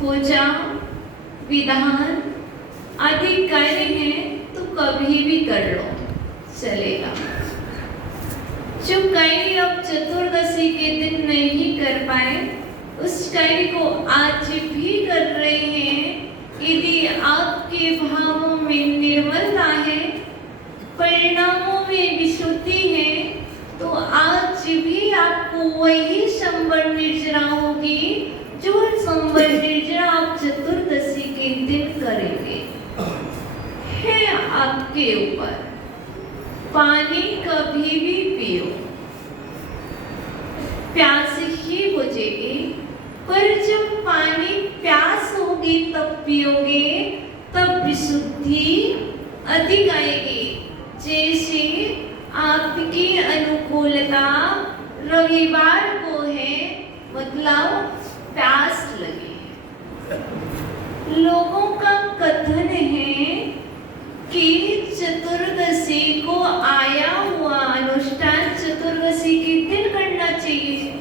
पूजा विधान आदि कार्य हैं तो कभी भी कर लो, चलेगा। जो कार्य आप चतुर्दशी के दिन नहीं कर पाए, उस कार्य को आज भी कर रहे हैं। यदि आपके भावों में निर्मलता है, परिणामों में विशुद्धि है, तो आज भी आपको वही संवर निर्जरा होगी जो संवर निर्जरा आप चतुर्दशी के दिन करेंगे। है आपके ऊपर। पानी कभी भी पियो, प्यास ही बुझेगी, पर जब पानी प्यास होगी तब पियोगे, तब विशुद्धि अधिक आएगी। जैसे आपकी अनुकूलता रविवार को है, मतलब प्यास लगी। लोगों का कथन है कि चतुर्दशी को आया हुआ अनुष्ठान चतुर्दशी के दिन करना चाहिए।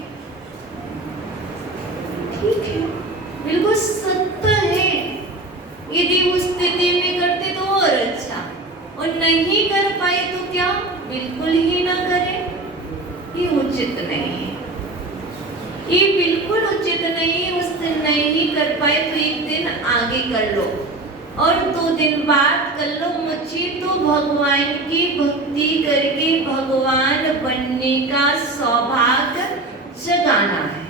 ठीक है, बिल्कुल सत्य है। यदि उस स्थिति में करते तो और अच्छा, और नहीं कर पाए तो क्या बिल्कुल ही ना करें? ये उचित नहीं है, ये बिल्कुल उचित नहीं। उस दिन नहीं कर पाए तो एक दिन आगे कर लो और 2 दिन बाद कर लो। मुझे तो भगवान की भक्ति करके भगवान बनने का सौभाग्य जगाना है,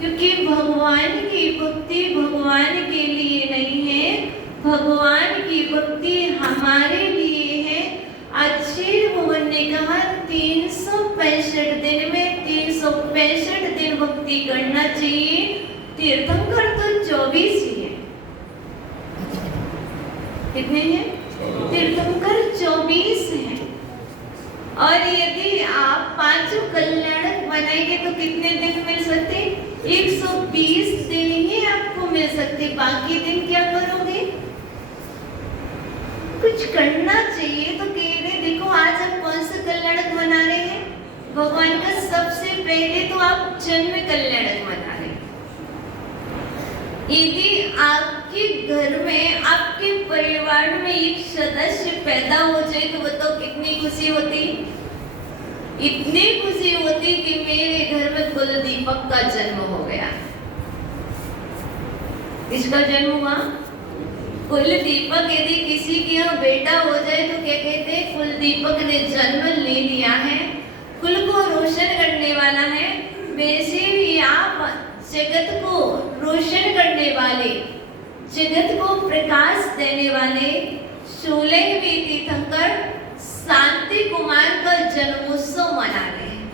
क्योंकि भगवान की भक्ति भगवान के लिए नहीं है, भगवान की भक्ति हमारे लिए है। आचार्य भगवान ने कहा 365 दिन में 365 दिन भक्ति करना चाहिए। तीर्थंकर तो 24 ही है। कितने हैं? तीर्थंकर 24 हैं। और यदि आप 5 कल्याणक बनाएंगे तो कितने दिन मिल सकते? 120 दिन ही आपको मिल सकते। बाकी दिन क्या करोगे? कुछ करना चाहिए तो कह रहे, देखो आज आप कौन सा कल्याणक मना रहे हैं? भगवान का सबसे पहले तो आप जन्म कल्याणक मना रहे हैं। यदि आपके घर में, आपके परिवार में एक सदस्य पैदा हो जाए तो बताओ कितनी खुशी होती? इतनी खुशी होती कि मेरे घर में कुल दीपक का जन्म हो गया। किसका जन्म हुआ? कुल दीपक। यदि किसी के यहाँ बेटा हो जाए तो क्या कहते हैं? कुल दीपक ने जन्म ले लिया है, कुल को रोशन करने वाला है। वैसे ही आप जगत को रोशन करने वाले, जगत को प्रकाश देने वाले 16वें तीर्थंकर शांति कुमार का जन्मोत्सव मना रहे हैं।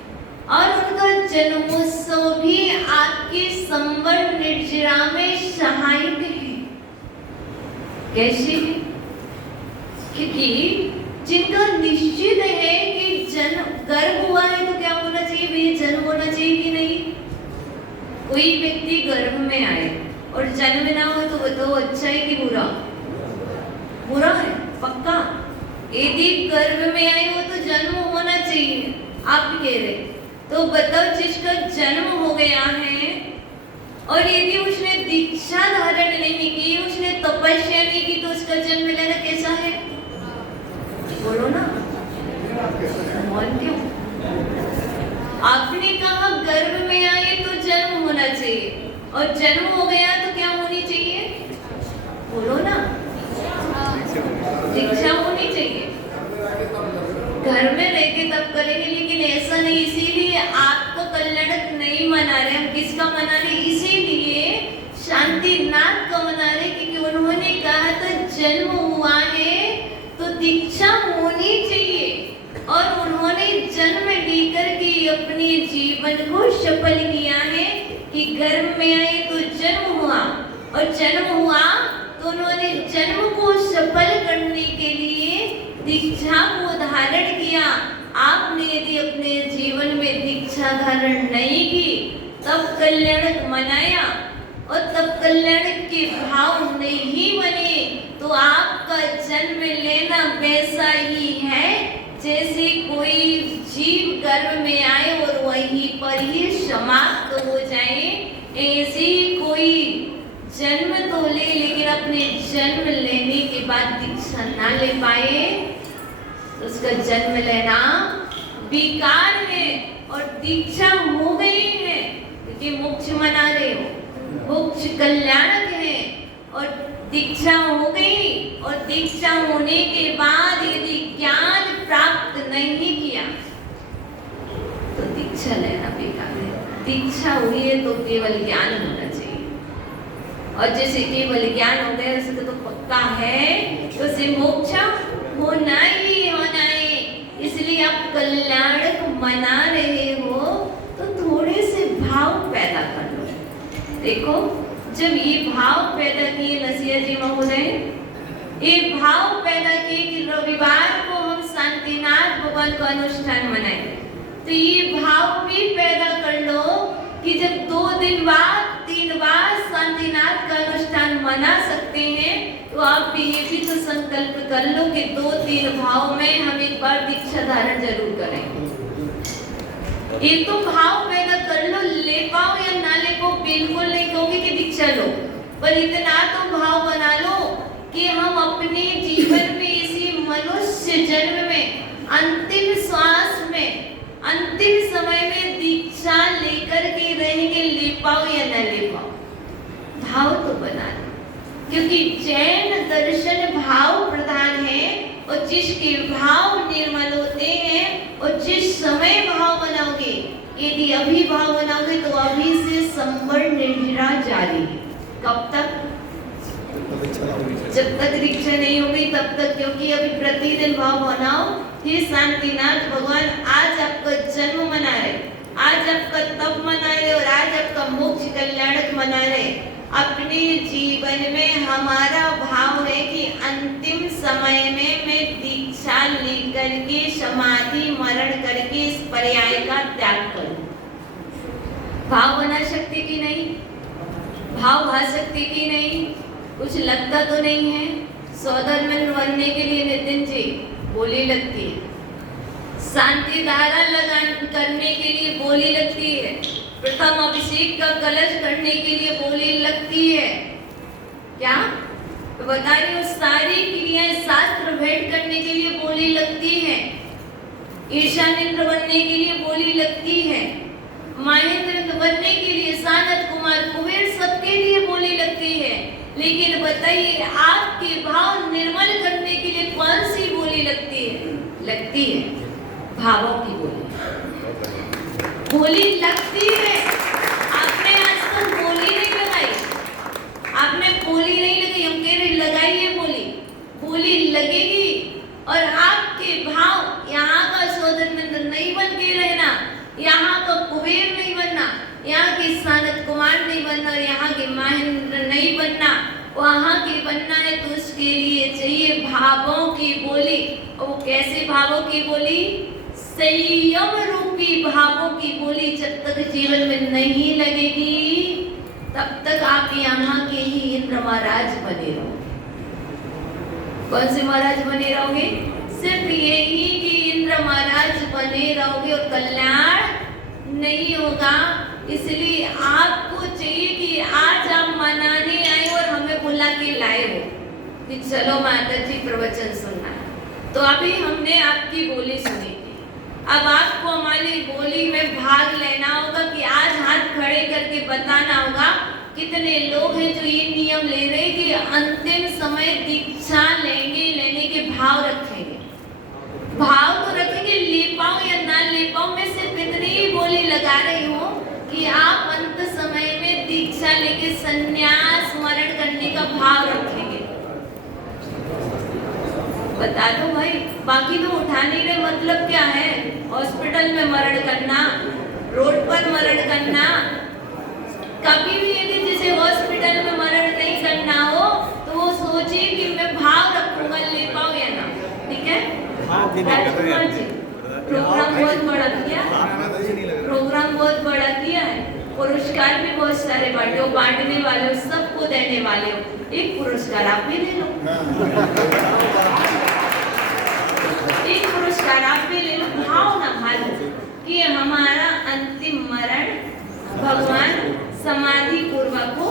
और उनका जन्मोत्सव भी आपके संवर निर्जरा में सहायक है। कैसे? क्योंकि जिनका निश्चित है कि जन्म गर्भ हुआ है तो क्या होना चाहिए? भी जन्म होना चाहिए कि नहीं? कोई व्यक्ति गर्भ में आए और जन्म ना हो तो बताओ अच्छा है कि बुरा? बुरा है, पक्का। यदि गर्भ में आए हो तो जन्म होना चाहिए, आप कह रहे। तो बताओ जिसका जन्म हो गया है और यदि उसने दीक्षा धारण नहीं की, उसने तपस्या नहीं की, तो उसका जन्म लेना कैसा है? बोलो ना, मौन क्यों? आपने कहा गर्भ में आए तो जन्म होना चाहिए, और जन्म हो गया तो क्या होनी चाहिए? बोलो ना, दीक्षा होनी चाहिए। घर में रह के तब करेंगे, लेकिन ऐसा नहीं। इसीलिए आपको कल्याणक नहीं मना रहे हम। किसका मना रहे? इसीलिए शांतिनाथ का मना रहे, क्योंकि उन्होंने कहा था जन्म हुआ है तो दीक्षा होनी चाहिए, और उन्होंने जन्म लेकर के अपने जीवन को सफल किया है कि गर्भ में आए तो जन्म हुआ, और जन्म हुआ तो उन्होंने जन्म को सफल करने के लिए दीक्षा को धारण किया। आपने यदि अपने जीवन में दीक्षा धारण नहीं की, तब कल्याणक मनाया और तब कल्याणक के भाव नहीं बने, तो आपका जन्म लेना वैसा ही है जैसे कोई जीव गर्भ में आए और वहीं पर ही समाप्त हो जाए। ऐसी कोई जन्म गए लेकिन अपने जन्म लेने के बाद दीक्षा ना ले पाए, तो उसका जन्म लेना बेकार है। और दीक्षा हो गई है क्योंकि मोक्ष मना रहे हो, मोक्ष कल्याणक है। और दीक्षा हो गई और दीक्षा होने के बाद यदि ज्ञान प्राप्त नहीं किया तो दीक्षा लेना बेकार है। दीक्षा हुई है तो केवल ज्ञान होना चाहिए, और जैसे केवल ज्ञान हो गया उसका तो पक्का है तो उसे मोक्ष होना ही होना है। इसलिए आप कल्याणक मना रहे हो तो थोड़े से भाव पैदा कर लो। देखो, जब ये भाव पैदा किए नसिया जी महोदय, ये भाव पैदा किए कि रविवार को हम शांतिनाथ भगवान का अनुष्ठान मनाएंगे, तो ये भाव भी पैदा कर लो कि जब 2 दिन बाद 3 बार शांतिनाथ का अनुष्ठान मना सकते हैं, तो आप भी ये भी तो संकल्प कर लो कि 2-3 भाव में हम एक बार दीक्षा धारण जरूर करेंगे। ये तो भाव पैदा कर लो, ले पाओ या ना ले पाओ बिल्कुल नहीं कहूँगी कि दीक्षा लो, पर इतना तो भाव बना लो कि हम अपने जीवन में इसी मनुष्य जन्म में अंतिम श्वास में अंतिम समय में दीक्षा लेकर के रहेंगे, ले पाओ या न ले पाओ। भाव तो बना लो, क्योंकि जैन दर्शन भाव प्रधान है, और जिसके भाव निर्मल होते हैं और जिस समय भाव बनाओगे, यदि अभी भाव बनाओगे तो अभी से संवर निर्जरा जारी है। कब तक? जब तक दीक्षा नहीं होगी तब तक, क्योंकि अभी प्रतिदिन भाव बनाओ। हे शांतिनाथ भगवान, आज आपका जन्म मना रहे, आज आपका तप मना रहे और आज आपका मोक्ष कल्याणक मना रहे। अपने जीवन में हमारा भाव है कि अंतिम समय में मैं दीक्षा लेकर के समाधि मरण करके इस पर्याय का त्याग करूं। भाव बना सकते कि नहीं? भाव भा सकते कि नहीं? कुछ लगता तो नहीं है? सौधर्मन बनने के लिए नितिन जी बोली लगती है, शांति धारा लगान करने के लिए बोली लगती है, प्रथम अभिषेक का कलश करने के लिए बोली लगती है। क्या तो बता रही हूँ, सारी क्रियाएं शास्त्र भेंट करने के लिए बोली लगती है, ईशानेन्द्र बनने के लिए बोली लगती है, महेंद्र बनने के लिए, सानत कुमार कुबेर सबके लिए बोली लगती है। लेकिन बताइए, आपके भाव निर्मल करने के लिए कौन सी बोली लगती है? लगती है भावों की बोली लगती है। आपने आज तक बोली नहीं लगाई, आपने बोली नहीं लगी, हम कह रहे लगाइए बोली, बोली लगेगी। और आपके भाव, यहाँ का सौधर्मेंद्र नहीं बन के रहना, यहाँ का कुबेर नहीं बनना, यहाँ के सानत कुमार नहीं बनना और यहाँ के महेंद्र नहीं बनना, वहाँ के बनना है। तो उसके लिए चाहिए भावों की बोली। और वो कैसे भावों की बोली? संयम रूपी भावों की बोली जब तक जीवन में नहीं लगेगी तब तक आप यहाँ के ही इंद्र महाराज बने रहोगे। कौन से महाराज बने रहोगे? सिर्फ यही कि इंद्र महाराज बने रहोगे और कल्याण नहीं होगा। इसलिए आपको चाहिए कि आज आप मनाने आए और हमें बुला के लाए हो कि चलो माता जी प्रवचन सुनना। तो अभी हमने आपकी बोली सुनी थी, अब आपको हमारी बोली में भाग लेना होगा कि आज हाथ खड़े करके बताना होगा कितने लोग हैं जो ये नियम ले रहे कि अंतिम समय दीक्षा लेंगे, लेने के भाव रखेंगे। भाव तो रखेंगे, ले पाओ या ना ले पाओ, मैं सिर्फ इतनी ही बोली लगा रही हूँ कि आप अंत समय में दीक्षा लेके संन्यास स्मरण करने का भाव रखेंगे। बता दो भाई, बाकी तो उठा नहीं रहे, मतलब क्या है? हॉस्पिटल में मरण करना, रोड पर मरण करना, कभी भी यदि जैसे हॉस्पिटल में मरण नहीं करना हो तो वो सोचे कि मैं भाव रखूंगा, ले पाओ या ना। ठीक है राजकुमार जी, प्रोग्राम बहुत बड़ा किया, प्रोग्राम बहुत बड़ा किया है, पुरस्कार भी बहुत सारे बांटे हो, बांटने वाले हो, सबको देने वाले हो, एक पुरस्कार आप भी ले लो, एक पुरस्कार आप भी ले लो। भाव ना भालो कि हमारा अंतिम मरण भगवान समाधि पूर्वक हो,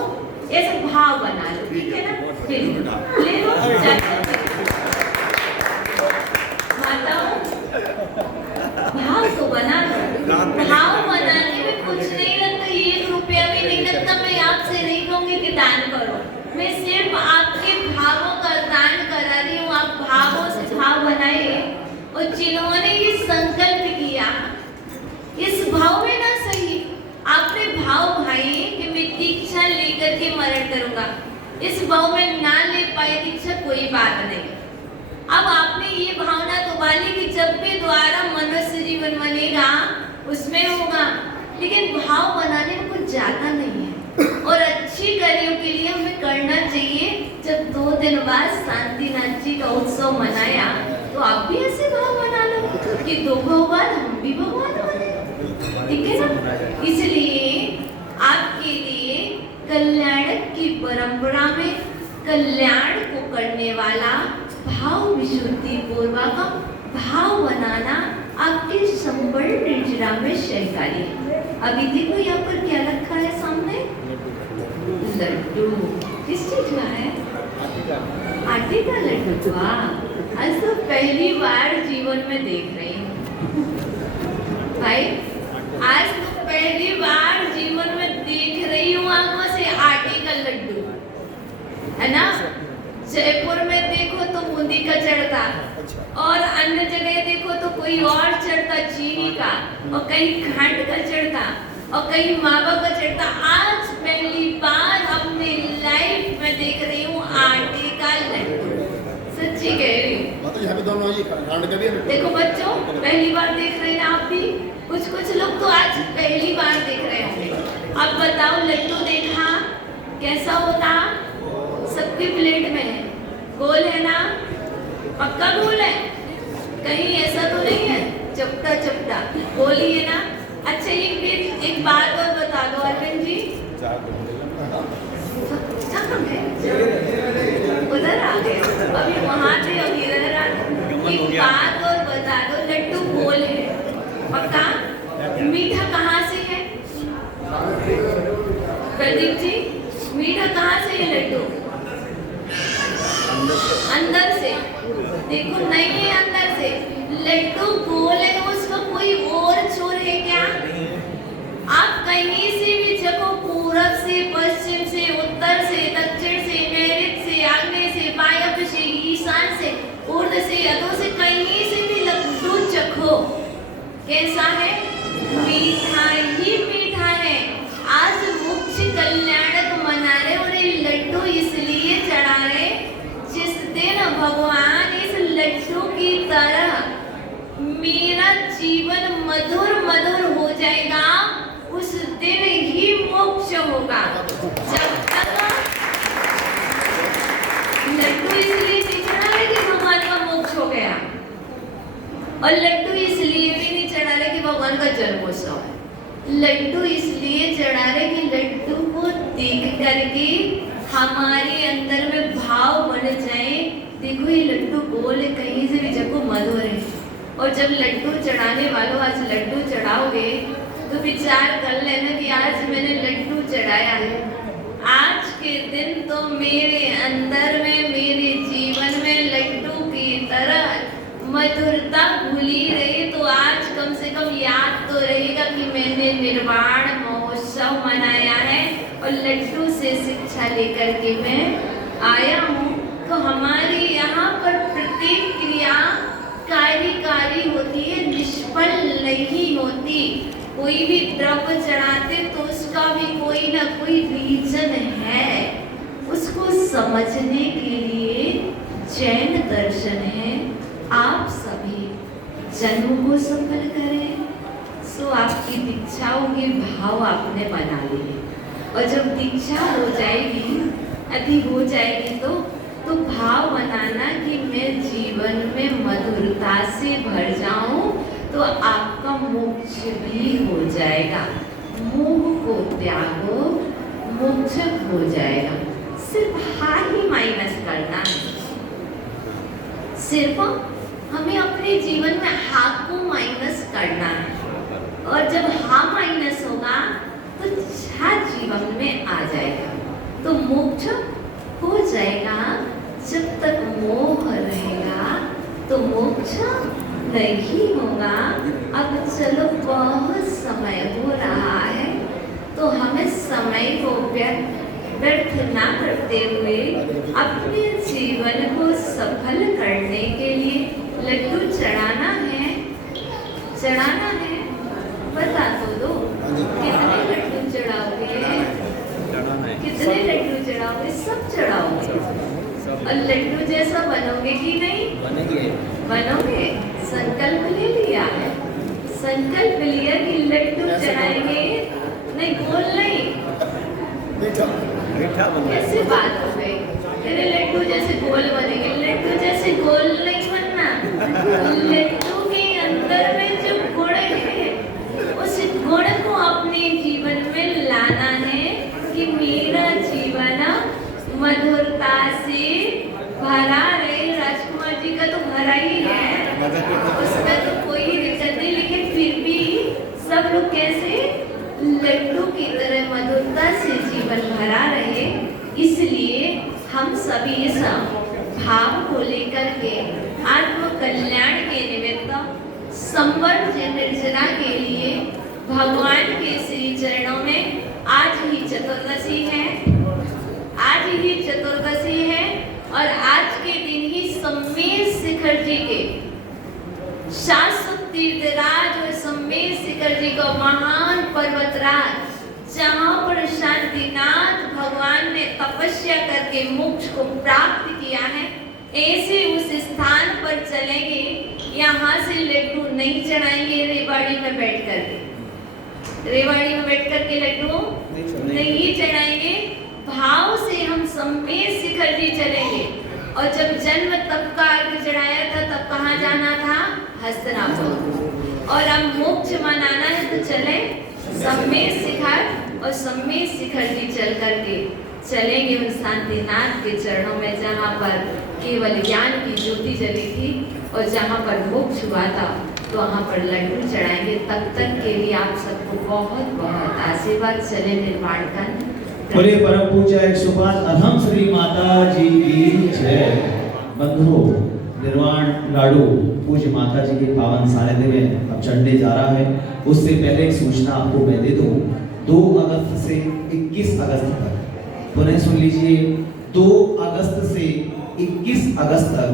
ऐसे भाव बना लो, ठीक है ना? ले लो माताओं, भाव तो बना लो। भाव बनाने में कुछ नहीं लगता, 1 रुपया भी नहीं लगता। मैं आपसे नहीं कहूँगी कि दान करो, मैं सिर्फ आपके भावों का दान करा रही हूँ। आप भावों से भाव बनाए, और जिन्होंने ये संकल्प किया इस भाव में ना सही, आपने भाव भाई कि मैं दीक्षा लेकर के मरण करूंगा, इस भाव में ना ले पाए दीक्षा, कोई बात नहीं। अब आपने ये भावना तो बाली कि जब भी दोबारा मनुष्य जीवन बनेगा उसमें होगा, लेकिन भाव बनाने में कुछ ज्यादा नहीं है। और अच्छी कार्यों के लिए हमें करना चाहिए। जब 2 दिन बाद शांतिनाथ जी का उत्सव मनाया, तो आप भी ऐसे भाव बना लो कि 2 भगवान हम भी भगवान बने, ठीक है ना? इसलिए आपके लिए कल्याण की परंपरा में कल्याण को करने वाला भाव विशुद्धि पूर्वक भाव बनाना आपके संबल निर्जरा में सहकारी है। अभी देखो यहाँ पर क्या रखा है सामने, लड्डू। किस चीज का है? आटे का लड्डू। वाह, आज तो पहली बार जीवन में देख रही हूँ भाई, आज तो पहली बार जीवन में देख रही हूँ आंखों से आटे का लड्डू, है ना? जयपुर में देखो तो बूंदी का चढ़ता, और अन्य जगह देखो तो कोई और चढ़ता चीनी का, और कहीं खंड का चढ़ता, और कहीं मावा का चढ़ता। आज पहली बार अपने लाइफ में देख रही हूँ आटे का लड्डू, सच्ची कह रही हूँ। यहाँ पे दोनों खंड का भी है। देखो बच्चों, पहली बार देख रहे हैं आप भी, कुछ लोग तो आज पहली बार देख रहे होंगे। अब बताओ, लड्डू देखा कैसा होता? सबकी प्लेट में है, गोल है ना? पक्का गोल है, कहीं ऐसा तो नहीं है चपटा चपटा, गोल ही है ना? अच्छा, एक बात और बता दो अरविंद जी, उधर आ गए, अभी वहां थे अभी इधर आ गए। एक बात और बता दो, लड्डू गोल है पक्का, मीठा कहाँ से है? प्रदीप जी, मीठा कहाँ से है लड्डू? अंदर से। देखो नहीं है अंदर से, लड्डू गोल है तो उसका कोई और छोर है क्या? आप कहीं से भी जगह, पूरब से, पश्चिम से, उत्तर से, दक्षिण से, नैऋत्य से, आग्नेय से, वायव्य से, ईशान से, ऊर्ध्व से, अधो से, कहीं से भी लड्डू चखो, कैसा है? मीठा ही मीठा है। आज मुख्य कल्याणक मना रहे, और ये लड्डू इसलिए चढ़ा रहे जिस दिन भगवान इस लड्डू की तरह मेरा जीवन मधुर मधुर हो जाएगा, उस दिन ही मोक्ष होगा। जब तक लड्डू इसलिए चढ़ा रहे कि भगवान का मोक्ष हो गया, और लड्डू इसलिए भी नहीं चढ़ा रहे कि भगवान का जन्मोत्सव है। लड्डू इसलिए चढ़ा रहे कि लड्डू को देख करके हमारे अंदर में भाव बन जाए। देखो ये लड्डू गोल है, कहीं से भी जगो मधुर है। और जब लड्डू चढ़ाने वालों आज लड्डू चढ़ाओगे तो विचार कर लेना कि आज मैंने लड्डू चढ़ाया है। आज के दिन तो मेरे अंदर में, मेरे जीवन में लड्डू की तरह मधुरता घुली रही, तो आज कम से कम याद तो रहेगा कि मैंने निर्वाण महोत्सव मनाया है और लड्डू से शिक्षा लेकर के मैं आया हूँ। तो हमारे यहाँ पर प्रत्येक क्रिया कार्यकारी होती है, निष्फल नहीं होती। कोई भी द्रव्य चढ़ाते तो उसका भी कोई ना कोई रीजन है। उसको समझने के लिए जैन दर्शन है। आप सभी जन्म को सफल करें, सो आपकी दीक्षाओं के भाव आपने बना लिए, और जब दीक्षा हो जाएगी, अति हो जाएगी, तो भाव बनाना कि मैं जीवन में मधुरता से भर जाऊं, तो आपका मोक्ष भी हो जाएगा। मोह को त्यागो, मोक्ष हो जाएगा। सिर्फ हा ही माइनस करना है, सिर्फ हमें अपने जीवन में हा को माइनस करना है, और जब हा माइनस होगा तो छा जीवन में आ जाएगा। तो मोक्ष हो जाएगा। जब तक मोह रहेगा तो मोक्ष नहीं होगा। अब चलो बहुत समय हो रहा है तो हमें समय को व्यर्थ ना करते हुए अपने जीवन को सफल करने के लिए लड्डू चढ़ाना है। चढ़ाना है, बता तो दो कितने लड्डू चढ़ाओगे? कितने लड्डू चढ़ाओगे? सब चढ़ाओगे। और लड्डू जैसा बनोगे कि नहीं? बनोगे। संकल्प ले लिया है। संकल्प लिया कि लड्डू चढ़ाएंगे। नहीं, गोल नहीं, कैसे बात हो गई? तेरे लड्डू जैसे गोल बनेंगे। लड्डू जैसे गोल नहीं बनना। लड्डू के अंदर में जो गुण है उस गुण को अपने जीवन में लाना है कि मेरा जीवन मधुरता से भरा रहे। राजकुमार जी का तो भरा ही है, उसका तो कोई दिक्कत नहीं, लेकिन फिर भी सब लोग कैसे लड्डू की तरह मधुरता से जीवन भरा रहे। इसलिए हम सभी इस भाव को लेकर के आत्म कल्याण के निमित्त संवर्त निर्जना के लिए भगवान के श्री चरणों में आज ही चतुर्दशी है। आज ही चतुर्दशी है और आज के दिन ही सम्मेद शिखर जी के शाश्वत तीर्थराज और सम्मेद शिखर जी का महान पर्वतराज, जहाँ पर शांतिनाथ भगवान ने तपस्या करके मोक्ष को प्राप्त किया है, ऐसे उस स्थान पर चलेंगे। यहाँ से लड्डू नहीं चढ़ाएंगे रेवाड़ी में बैठ करके। रेवाड़ी में बैठ करके लड्डू नहीं चढ़ाएंगे। भाव से हम सम्मेद शिखर जी चलेंगे। और जब जन्म तप का अर्घ चढ़ाया था तब कहाँ जाना था? हस्तिनापुर। और अब मोक्ष मनाना है तो चले सम्मेद शिखर। और सम्मेद शिखर जी चल करके चलेंगे उन शांतिनाथ के चरणों में, जहाँ पर केवल ज्ञान की ज्योति जली थी और जहाँ पर मोक्ष हुआ था, तो वहाँ पर लड्डू चढ़ाएंगे। तब तक के लिए आप सबको बहुत बहुत आशीर्वाद। चले निर्वाण खंड। बोले परम पूज्य 105 अधम श्री माता जी की जय। बंधुओं, निर्वाण लाडू पूज्य माता जी के पावन सानिध्य में अब चढ़ने जा रहा है। उससे पहले एक सूचना आपको मैं दे दूं। 2 अगस्त से 21 अगस्त तक, पुनः सुन लीजिए, 2 अगस्त से 21 अगस्त तक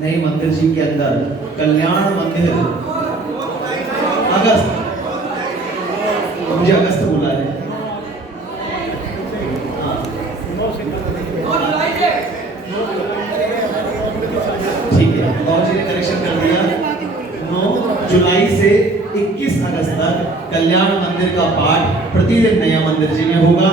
नए मंदिर जी के अंदर कल्याण मंदिर अगस्त, मुझे अगस्त बोला है, ठीक है, और जी ने करेक्शन कर दिया। 9 जुलाई से 21 अगस्त तक कल्याण मंदिर का पाठ प्रतिदिन नया मंदिर जी में होगा।